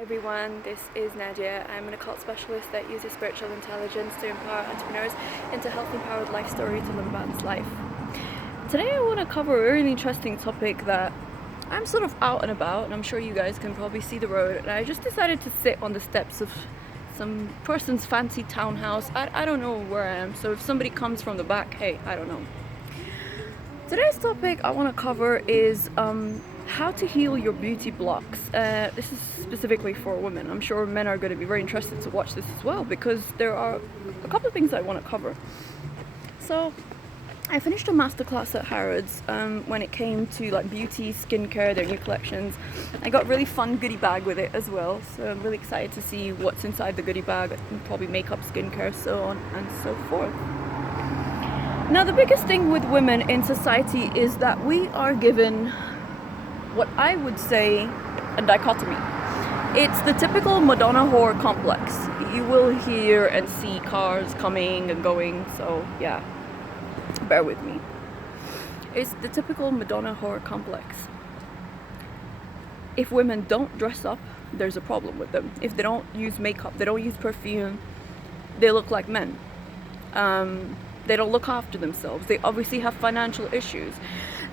Everyone, this is Nadia. I'm an occult specialist that uses spiritual intelligence to empower entrepreneurs into health-empowered life story to live a balanced life. Today I want to cover a really interesting topic that I'm sort of out and about, and I'm sure you guys can probably see the road, and I just decided to sit on the steps of some person's fancy townhouse. I don't know where I am, so if somebody comes from the back, hey, I don't know. Today's topic I want to cover is how to heal your beauty blocks. This is specifically for women. I'm sure men are going to be very interested to watch this as well, because there are a couple of things I want to cover. So I finished a masterclass at Harrods when it came to like beauty, skincare, their new collections. I got a really fun goodie bag with it as well, so I'm really excited to see what's inside the goodie bag. Probably makeup, skincare, so on and so forth. Now, the biggest thing with women in society is that we are given what I would say a dichotomy. It's the typical Madonna whore complex. You will hear and see cars coming and going, so yeah, bear with me. It's the typical Madonna whore complex. If women don't dress up, there's a problem with them. If they don't use makeup, they don't use perfume, they look like men. They don't look after themselves. They obviously have financial issues.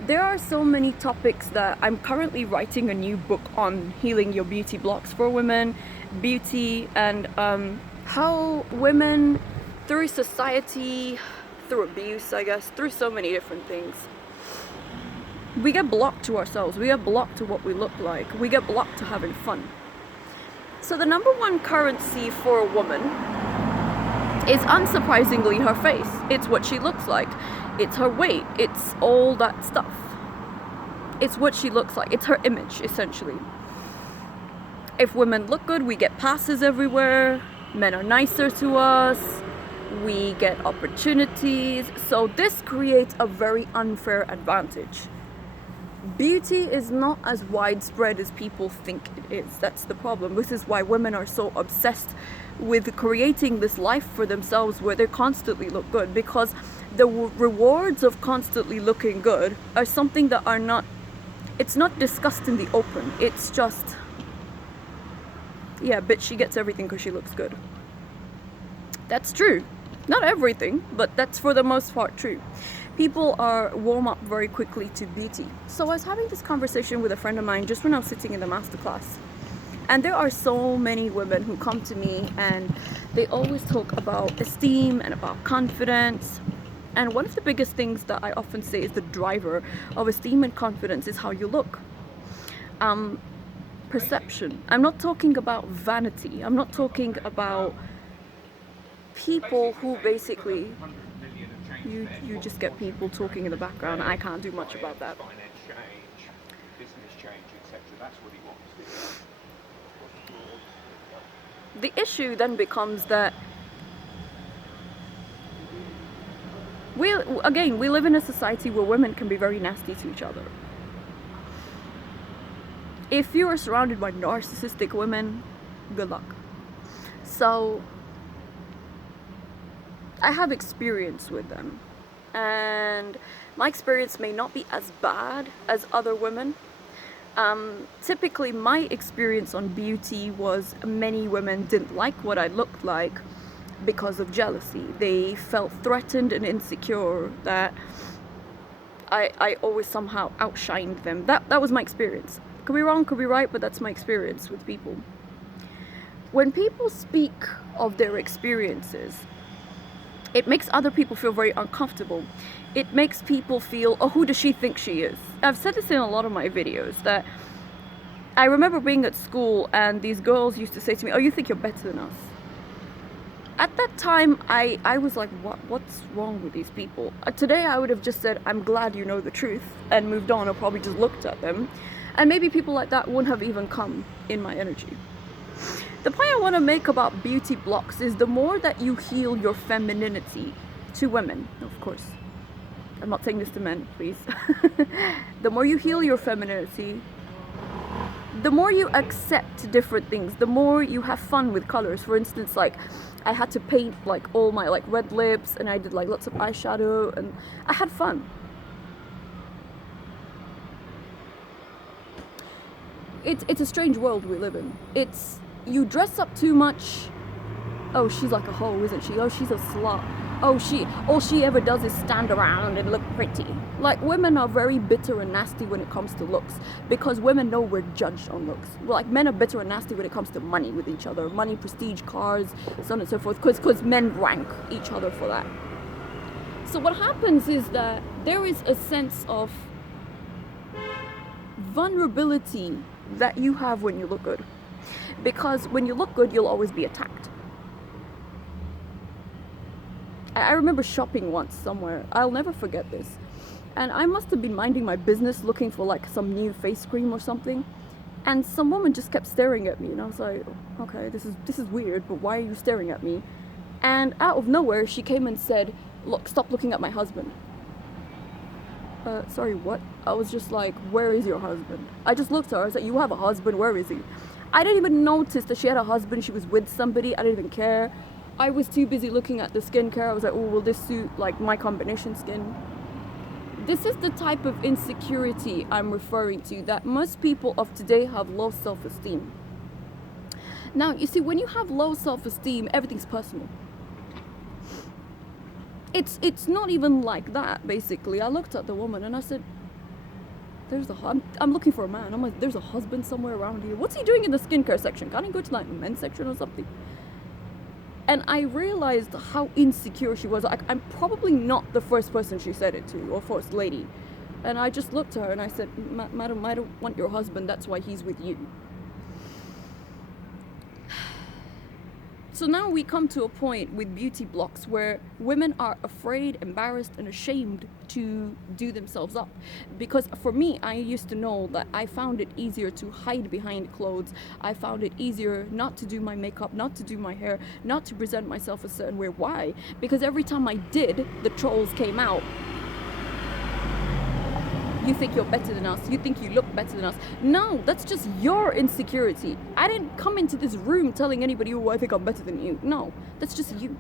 There are so many topics that I'm currently writing a new book on healing your beauty blocks for women, beauty, and how women, through society, through abuse, I guess, through so many different things, we get blocked to ourselves. We get blocked to what we look like. We get blocked to having fun. So the number one currency for a woman is unsurprisingly her face. It's what she looks like. It's her weight. It's all that stuff. It's what she looks like. It's her image, essentially. If women look good, we get passes everywhere. Men are nicer to us. We get opportunities. So this creates a very unfair advantage. Beauty is not as widespread as people think it is. That's the problem. This is why women are so obsessed with creating this life for themselves where they constantly look good, because the rewards of constantly looking good are something that are not, it's not discussed in the open. It's just, yeah, bitch, she gets everything because she looks good. That's true. Not everything, but that's for the most part true. People are warm up very quickly to beauty. So I was having this conversation with a friend of mine just when I was sitting in the masterclass. And there are so many women who come to me and they always talk about esteem and about confidence. And one of the biggest things that I often say is the driver of esteem and confidence is how you look. Perception. I'm not talking about vanity. I'm not talking about people who basically, you just get people talking in the background. I can't do much about that. The issue then becomes that we live in a society where women can be very nasty to each other. If you are surrounded by narcissistic women, good luck. So I have experience with them, and my experience may not be as bad as other women. Typically my experience on beauty was many women didn't like what I looked like because of jealousy. They felt threatened and insecure that I always somehow outshined them. That was my experience. Could be wrong, could be right, but that's my experience with people. When people speak of their experiences, it makes other people feel very uncomfortable. It makes people feel, oh, who does she think she is? I've said this in a lot of my videos, that I remember being at school and these girls used to say to me, oh, you think you're better than us? At that time, I was like, what's wrong with these people? Today I would have just said, I'm glad you know the truth, and moved on, or probably just looked at them. And maybe people like that wouldn't have even come in my energy. The point I want to make about beauty blocks is the more that you heal your femininity, to women, of course. I'm not saying this to men, please. The more you heal your femininity, the more you accept different things, the more you have fun with colors. For instance, like I had to paint like all my like red lips, and I did like lots of eyeshadow, and I had fun. it's a strange world we live in. It's, you dress up too much. Oh, she's like a hoe, isn't she? Oh, she's a slut. Oh, all she ever does is stand around and look pretty. Like, women are very bitter and nasty when it comes to looks, because women know we're judged on looks. Like, men are bitter and nasty when it comes to money with each other. Money, prestige, cars, so on and so forth, because men rank each other for that. So what happens is that there is a sense of vulnerability that you have when you look good. Because when you look good, you'll always be attacked. I remember shopping once somewhere. I'll never forget this. And I must have been minding my business looking for like some new face cream or something. And some woman just kept staring at me. And I was like, okay, this is weird, but why are you staring at me? And out of nowhere, she came and said, look, stop looking at my husband. Sorry, what? I was just like, where is your husband? I just looked at her. I was like, you have a husband, where is he? I didn't even notice that she had a husband. She was with somebody. I didn't even care. I was too busy looking at the skincare. I was like, oh, will this suit like my combination skin? This is the type of insecurity I'm referring to, that most people of today have low self-esteem. Now, you see, when you have low self-esteem, everything's personal. It's not even like that, basically. I looked at the woman and I said, I'm looking for a man. I'm like, there's a husband somewhere around here. What's he doing in the skincare section? Can't he go to like the men's section or something? And I realized how insecure she was. I'm probably not the first person she said it to, or first lady. And I just looked at her and I said, madam, I don't want your husband, that's why he's with you. So now we come to a point with beauty blocks where women are afraid, embarrassed, and ashamed to do themselves up. Because for me, I used to know that I found it easier to hide behind clothes. I found it easier not to do my makeup, not to do my hair, not to present myself a certain way. Why? Because every time I did, the trolls came out. You think you're better than us, you think you look better than us. No, that's just your insecurity. I didn't come into this room telling anybody, oh, I think I'm better than you. No, that's just you.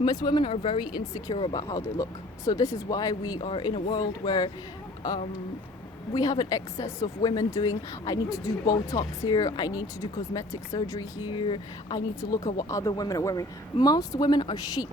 Most women are very insecure about how they look. So this is why we are in a world where we have an excess of women doing, I need to do Botox here, I need to do cosmetic surgery here, I need to look at what other women are wearing. Most women are sheep.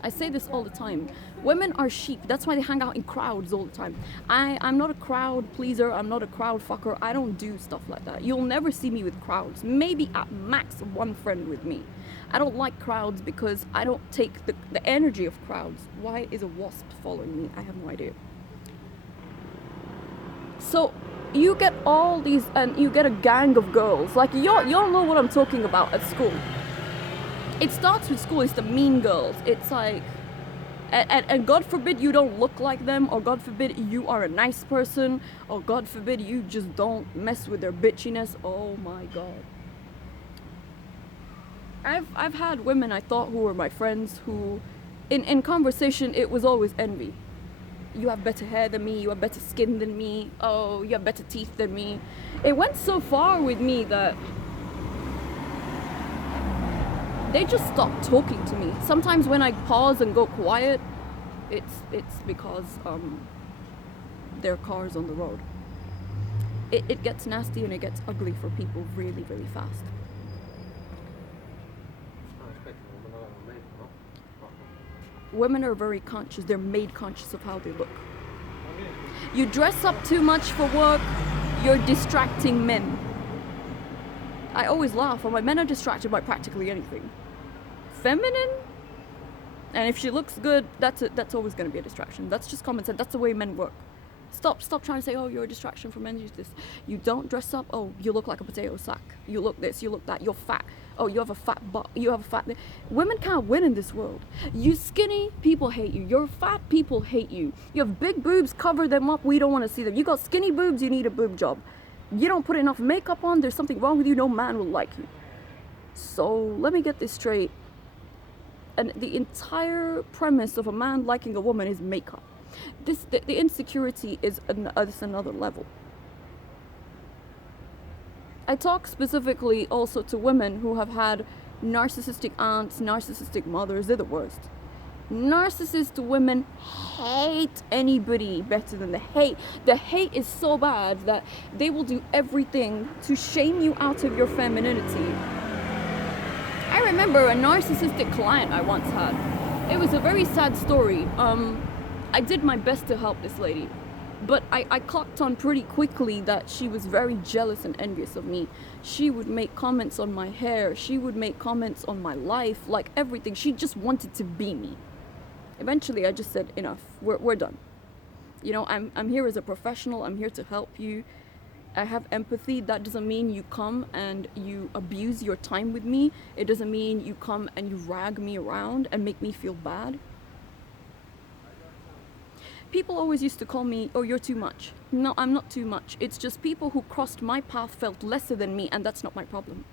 I say this all the time. Women are sheep. That's why they hang out in crowds all the time. I'm not a crowd pleaser. I'm not a crowd fucker. I don't do stuff like that. You'll never see me with crowds. Maybe at max one friend with me. I don't like crowds because I don't take the energy of crowds. Why is a wasp following me? I have no idea. So you get all these, and you get a gang of girls. Like, y'all know what I'm talking about at school. It starts with school. It's the mean girls. It's like, and God forbid you don't look like them, or God forbid you are a nice person, or God forbid you just don't mess with their bitchiness. Oh my God. I've had women I thought who were my friends who, in conversation, it was always envy. You have better hair than me, you have better skin than me, oh, you have better teeth than me. It went so far with me that they just stopped talking to me. Sometimes when I pause and go quiet, it's because there are cars on the road. It gets nasty and it gets ugly for people really, really fast. Women are very conscious. They're made conscious of how they look. You dress up too much for work, you're distracting men. I always laugh. I'm like, men are distracted by practically anything. Feminine? And if she looks good, that's always going to be a distraction. That's just common sense. That's the way men work. Stop trying to say, oh, you're a distraction for men. Use this. You don't dress up. Oh, you look like a potato sack. You look this, you look that. You're fat. Oh, you have a fat butt. You have a fat... Women can't win in this world. You skinny, people hate you. You're fat, people hate you. You have big boobs, cover them up. We don't want to see them. You got skinny boobs, you need a boob job. You don't put enough makeup on, there's something wrong with you. No man will like you. So let me get this straight. And the entire premise of a man liking a woman is makeup. The insecurity is another level. I talk specifically also to women who have had narcissistic aunts, narcissistic mothers. They're the worst. Narcissist women hate anybody better than the hate. The hate is so bad that they will do everything to shame you out of your femininity. I remember a narcissistic client I once had. It was a very sad story. I did my best to help this lady, but I clocked on pretty quickly that she was very jealous and envious of me. She would make comments on my hair. She would make comments on my life, like everything. She just wanted to be me. Eventually, I just said, enough. We're done. You know, I'm here as a professional. I'm here to help you. I have empathy. That doesn't mean you come and you abuse your time with me. It doesn't mean you come and you rag me around and make me feel bad. People always used to call me, oh, you're too much. No, I'm not too much. It's just people who crossed my path felt lesser than me, and that's not my problem.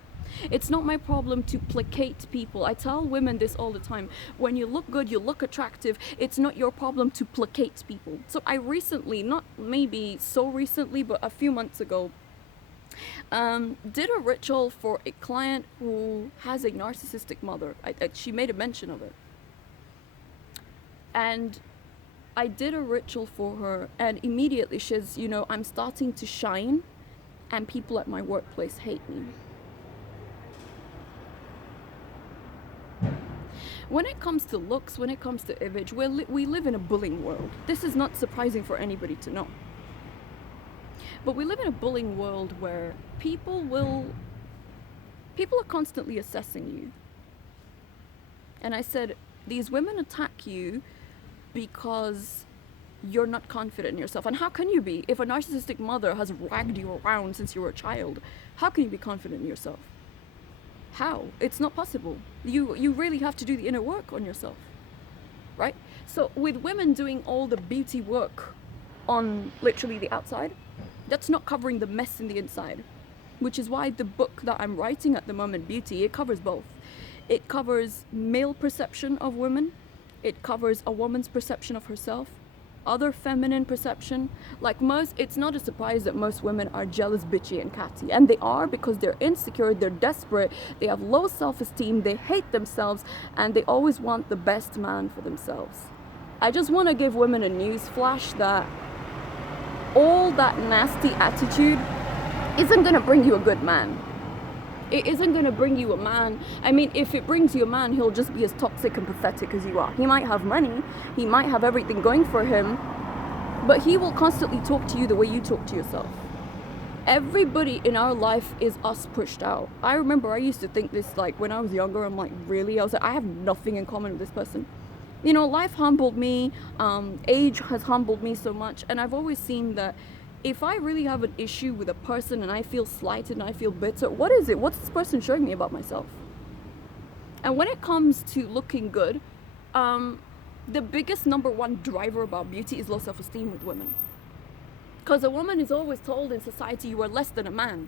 It's not my problem to placate people. I tell women this all the time. When you look good, you look attractive, it's not your problem to placate people. So I recently, not maybe so recently, but a few months ago, did a ritual for a client who has a narcissistic mother. She made a mention of it. And I did a ritual for her, and immediately she's, you know, I'm starting to shine and people at my workplace hate me. When it comes to looks, when it comes to image, we live in a bullying world. This is not surprising for anybody to know. But we live in a bullying world where people are constantly assessing you. And I said, these women attack you because you're not confident in yourself. And how can you be? If a narcissistic mother has ragged you around since you were a child, how can you be confident in yourself? How? It's not possible. You really have to do the inner work on yourself, right? So with women doing all the beauty work on literally the outside, that's not covering the mess in the inside, which is why the book that I'm writing at the moment, Beauty, it covers both. It covers male perception of women. It covers a woman's perception of herself, other feminine perception. Like it's not a surprise that most women are jealous, bitchy, and catty. And they are, because they're insecure, they're desperate, they have low self-esteem, they hate themselves, and they always want the best man for themselves. I just want to give women a news flash that all that nasty attitude isn't going to bring you a good man. It isn't going to bring you a man. I mean, if it brings you a man, he'll just be as toxic and pathetic as you are. He might have money, he might have everything going for him, but he will constantly talk to you the way you talk to yourself. Everybody in our life is us pushed out. I remember I used to think this, like, when I was younger. I'm like, really? I was like, I have nothing in common with this person. You know, life humbled me, age has humbled me so much, and I've always seen that if I really have an issue with a person and I feel slighted and I feel bitter, what is it? What's this person showing me about myself? And when it comes to looking good, the biggest number one driver about beauty is low self-esteem with women. Because a woman is always told in society, you are less than a man.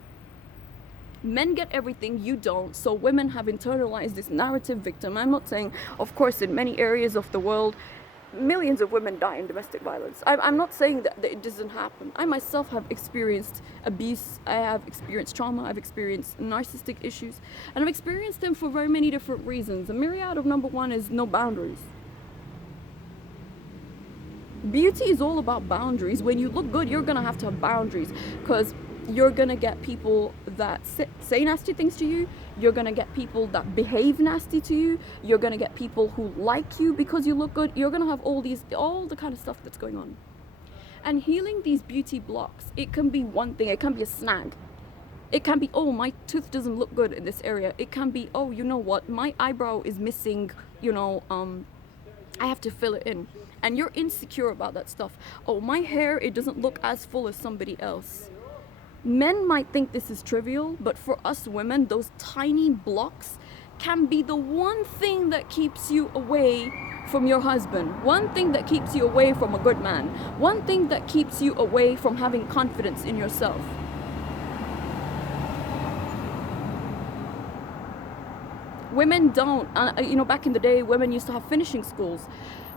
Men get everything, you don't. So women have internalized this narrative victim. I'm not saying, of course, in many areas of the world, millions of women die in domestic violence. I'm not saying that it doesn't happen. I myself have experienced abuse, I have experienced trauma, I've experienced narcissistic issues, and I've experienced them for very many different reasons. A myriad of number one is no boundaries. Beauty is all about boundaries. When you look good, you're gonna have to have boundaries, because you're gonna get people that say nasty things to you. You're gonna get people that behave nasty to you. You're gonna get people who like you because you look good. You're gonna have all the kind of stuff that's going on. And healing these beauty blocks, it can be one thing. It can be a snag. It can be, oh, my tooth doesn't look good in this area. It can be, oh, you know what, my eyebrow is missing, you know, I have to fill it in. And you're insecure about that stuff. Oh, my hair, it doesn't look as full as somebody else. Men might think this is trivial, but for us women, those tiny blocks can be the one thing that keeps you away from your husband, one thing that keeps you away from a good man, one thing that keeps you away from having confidence in yourself. Women don't, you know, back in the day, women used to have finishing schools.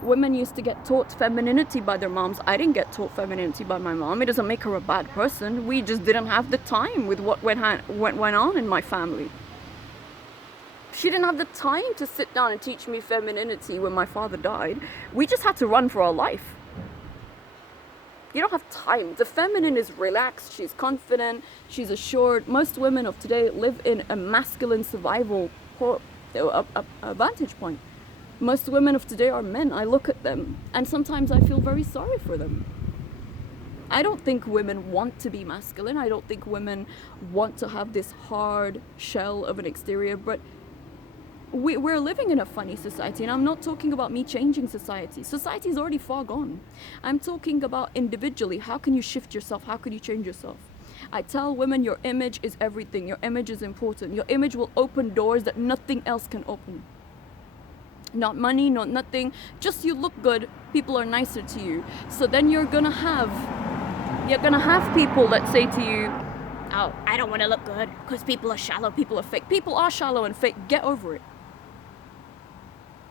Women used to get taught femininity by their moms. I didn't get taught femininity by my mom. It doesn't make her a bad person. We just didn't have the time with what went on in my family. She didn't have the time to sit down and teach me femininity when my father died. We just had to run for our life. You don't have time. The feminine is relaxed, she's confident, she's assured. Most women of today live in a masculine survival vantage point. Most women of today are men. I look at them and sometimes I feel very sorry for them. I don't think women want to be masculine. I don't think women want to have this hard shell of an exterior, but we're living in a funny society, and I'm not talking about me changing society. Society is already far gone. I'm talking about individually. How can you shift yourself? How can you change yourself? I tell women your image is everything. Your image is important. Your image will open doors that nothing else can open. Not money, not nothing. Just you look good, people are nicer to you. So then you're gonna have people that say to you, oh, I don't want to look good because people are shallow, people are fake. People are shallow and fake. Get over it.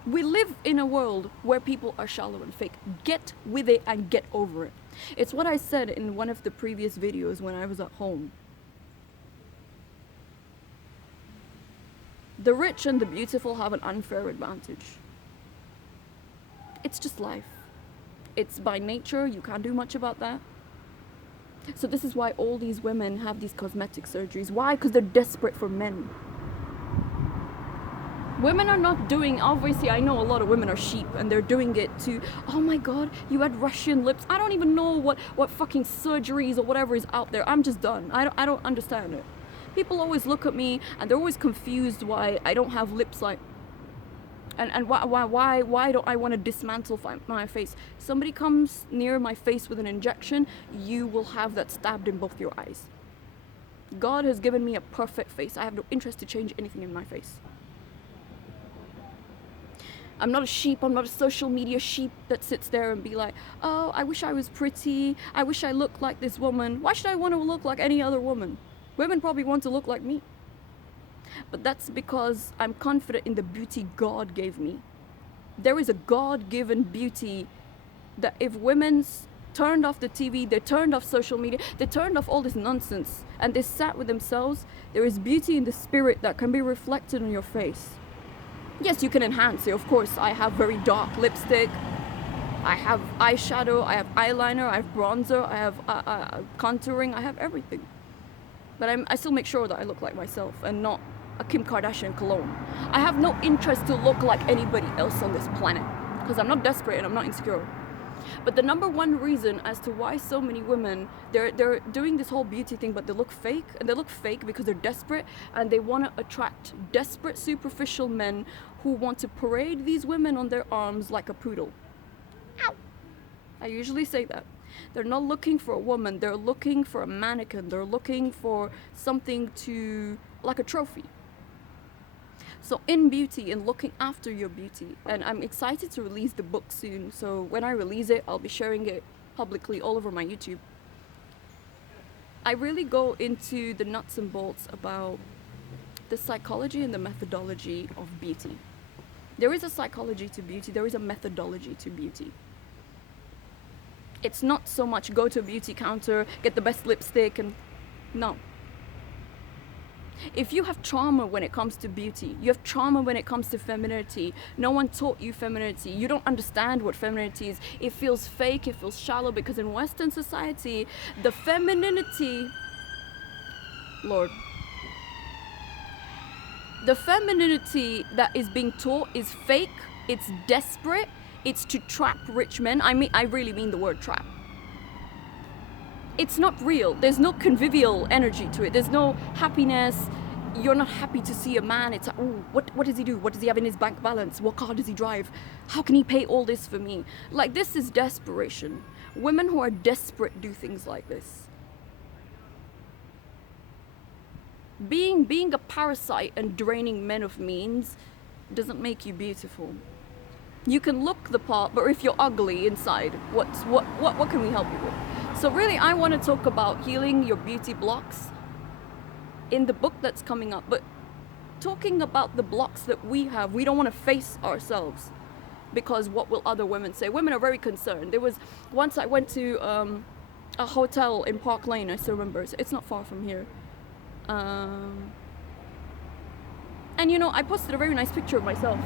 We live in a world where people are shallow and fake. Get with it and get over it. It's what I said in one of the previous videos when I was at home. The rich and the beautiful have an unfair advantage. It's just life. It's by nature. You can't do much about that. So this is why all these women have these cosmetic surgeries. Why? Because they're desperate for men. Women are not doing, obviously I know a lot of women are sheep and they're doing it to, oh my god, you had Russian lips. I don't even know what fucking surgeries or whatever is out there. I'm just done. I don't understand it. People always look at me and they're always confused why I don't have lips like, and why don't I want to dismantle my face? Somebody comes near my face with an injection, you will have that stabbed in both your eyes. God has given me a perfect face. I have no interest to change anything in my face. I'm not a sheep. I'm not a social media sheep that sits there and be like, oh, I wish I was pretty. I wish I looked like this woman. Why should I want to look like any other woman? Women probably want to look like me. But that's because I'm confident in the beauty God gave me. There is a God-given beauty that if women turned off the TV, they turned off social media, they turned off all this nonsense, and they sat with themselves, there is beauty in the spirit that can be reflected on your face. Yes, you can enhance it. Of course, I have very dark lipstick, I have eyeshadow, I have eyeliner, I have bronzer, I have contouring, I have everything. But I still make sure that I look like myself and not a Kim Kardashian cologne. I have no interest to look like anybody else on this planet because I'm not desperate and I'm not insecure. But the number one reason as to why so many women, they're doing this whole beauty thing, but they look fake, and they look fake because they're desperate and they want to attract desperate, superficial men who want to parade these women on their arms like a poodle. Ow! I usually say that. They're not looking for a woman, they're looking for a mannequin, they're looking for something to, like a trophy. So in beauty, in looking after your beauty, and I'm excited to release the book soon, so when I release it, I'll be sharing it publicly all over my YouTube. I really go into the nuts and bolts about the psychology and the methodology of beauty. There is a psychology to beauty, there is a methodology to beauty. It's not so much go to a beauty counter, get the best lipstick, and no. If you have trauma when it comes to beauty, you have trauma when it comes to femininity, no one taught you femininity, you don't understand what femininity is, it feels fake, it feels shallow, because in Western society, the femininity, Lord, the femininity that is being taught is fake, it's desperate, it's to trap rich men. I really mean the word trap. It's not real. There's no convivial energy to it. There's no happiness. You're not happy to see a man. It's like, oh, what does he do? What does he have in his bank balance? What car does he drive? How can he pay all this for me? Like, this is desperation. Women who are desperate do things like this. Being a parasite and draining men of means doesn't make you beautiful. You can look the part, but if you're ugly inside, what can we help you with? So really, I want to talk about healing your beauty blocks in the book that's coming up. But talking about the blocks that we have, we don't want to face ourselves because what will other women say? Women are very concerned. There was once I went to a hotel in Park Lane. I still remember. It's not far from here. And you know, I posted a very nice picture of myself.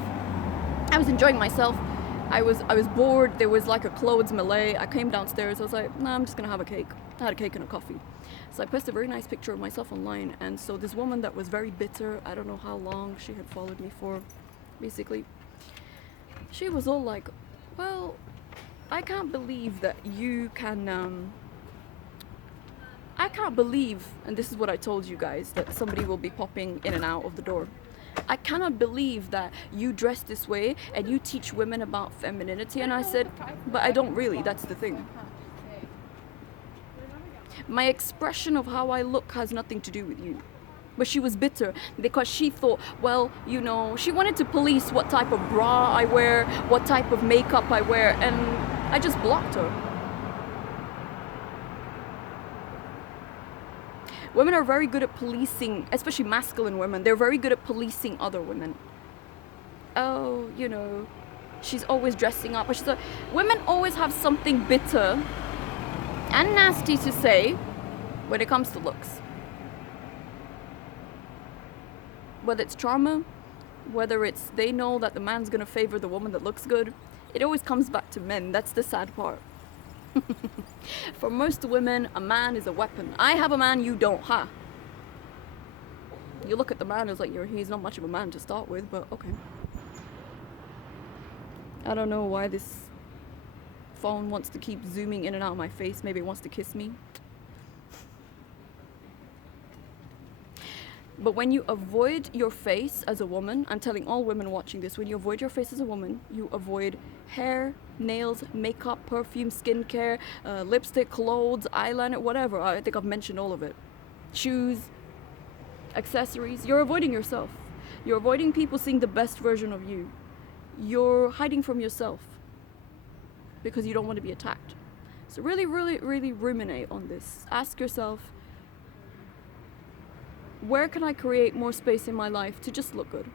I was enjoying myself. I was bored. There was like a clothes melee. I came downstairs. I was like, nah, I'm just gonna have a cake. I had a cake and a coffee. So I posted a very nice picture of myself online. And so this woman that was very bitter, I don't know how long she had followed me for, basically, she was all like, well, I can't believe that you can, I can't believe, and this is what I told you guys, that somebody will be popping in and out of the door. I cannot believe that you dress this way and you teach women about femininity. And I said, but I don't really, that's the thing. My expression of how I look has nothing to do with you. But she was bitter because she thought, well, you know, she wanted to police what type of bra I wear, what type of makeup I wear, and I just blocked her. Women are very good at policing, especially masculine women. They're very good at policing other women. Oh, you know, she's always dressing up. Women always have something bitter and nasty to say when it comes to looks. Whether it's trauma, whether it's they know that the man's gonna favor the woman that looks good, it always comes back to men. That's the sad part. For most women, a man is a weapon. I have a man, you don't, huh? You look at the man, it's like he's not much of a man to start with, but okay. I don't know why this phone wants to keep zooming in and out of my face. Maybe it wants to kiss me. But when you avoid your face as a woman, I'm telling all women watching this, when you avoid your face as a woman, you avoid hair, nails, makeup, perfume, skincare, lipstick, clothes, eyeliner, whatever. I think I've mentioned all of it. Shoes, accessories. You're avoiding yourself. You're avoiding people seeing the best version of you. You're hiding from yourself because you don't want to be attacked. So really, really, really ruminate on this. Ask yourself, where can I create more space in my life to just look good?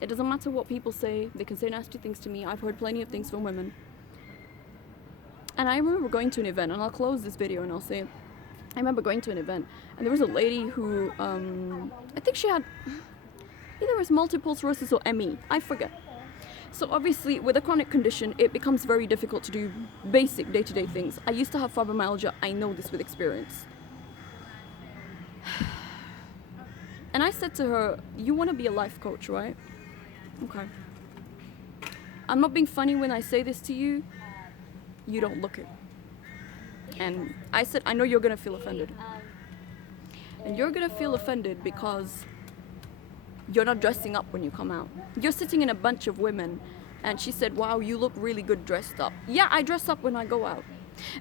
It doesn't matter what people say. They can say nasty things to me. I've heard plenty of things from women. And I remember going to an event, and I'll close this video and I'll say, I remember going to an event, and there was a lady who, I think she had, either it was multiple sclerosis or ME, I forget. So obviously, with a chronic condition, it becomes very difficult to do basic day-to-day things. I used to have fibromyalgia. I know this with experience. And I said to her, you want to be a life coach, right? Okay. I'm not being funny when I say this to you. You don't look it. And I said, I know you're going to feel offended. And you're going to feel offended because you're not dressing up when you come out. You're sitting in a bunch of women. And she said, wow, you look really good dressed up. Yeah, I dress up when I go out.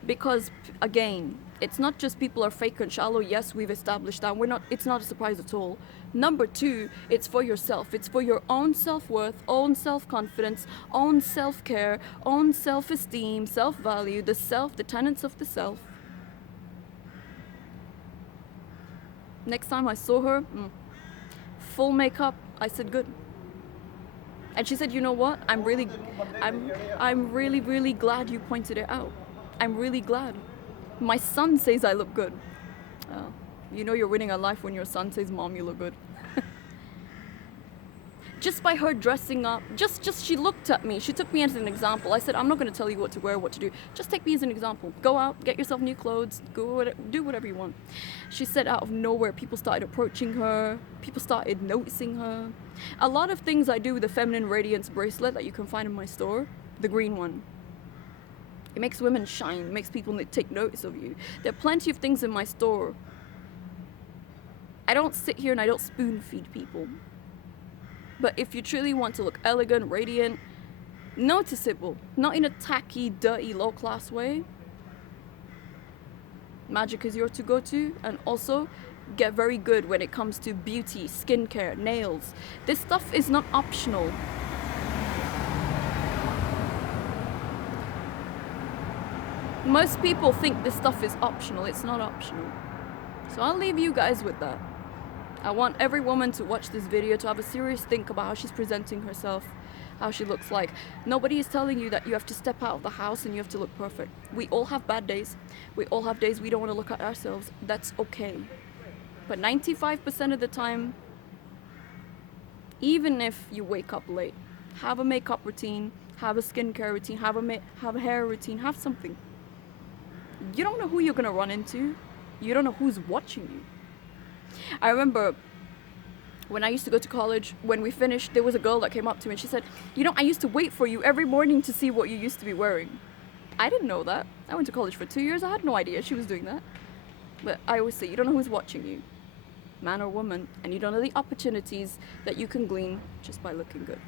Because, again, it's not just people are fake and shallow. Yes, we've established that. It's not a surprise at all. Number two, it's for yourself. It's for your own self-worth, own self-confidence, own self-care, own self-esteem, self-value, the self, the tenets of the self. Next time I saw her, full makeup, I said, good. And she said, you know what? I'm really glad you pointed it out. I'm really glad. My son says I look good. Oh, you know you're winning a life when your son says, Mom, you look good. Just by her dressing up, just she looked at me. She took me as an example. I said, I'm not going to tell you what to wear, what to do. Just take me as an example. Go out, get yourself new clothes, do whatever you want. She said out of nowhere, people started approaching her. People started noticing her. A lot of things I do with the Feminine Radiance bracelet that you can find in my store, the green one. It makes women shine, it makes people take notice of you. There are plenty of things in my store. I don't sit here and I don't spoon feed people. But if you truly want to look elegant, radiant, noticeable, not in a tacky, dirty, low-class way, Magic is your to go to. And also, get very good when it comes to beauty, skincare, nails. This stuff is not optional. Most people think this stuff is optional. It's not optional. So I'll leave you guys with that. I want every woman to watch this video to have a serious think about how she's presenting herself, how she looks like. Nobody is telling you that you have to step out of the house and you have to look perfect. We all have bad days. We all have days we don't want to look at ourselves. That's okay. But 95% of the time, Even if you wake up late, have a makeup routine, have a skincare routine, have a hair routine, have something. You don't know who you're gonna run into. You don't know who's watching you. I remember when I used to go to college, when we finished, there was a girl that came up to me and she said, you know, I used to wait for you every morning to see what you used to be wearing. I didn't know that. I went to college for 2 years. I had no idea she was doing that. But I always say, you don't know who's watching you, man or woman, and you don't know the opportunities that you can glean just by looking good.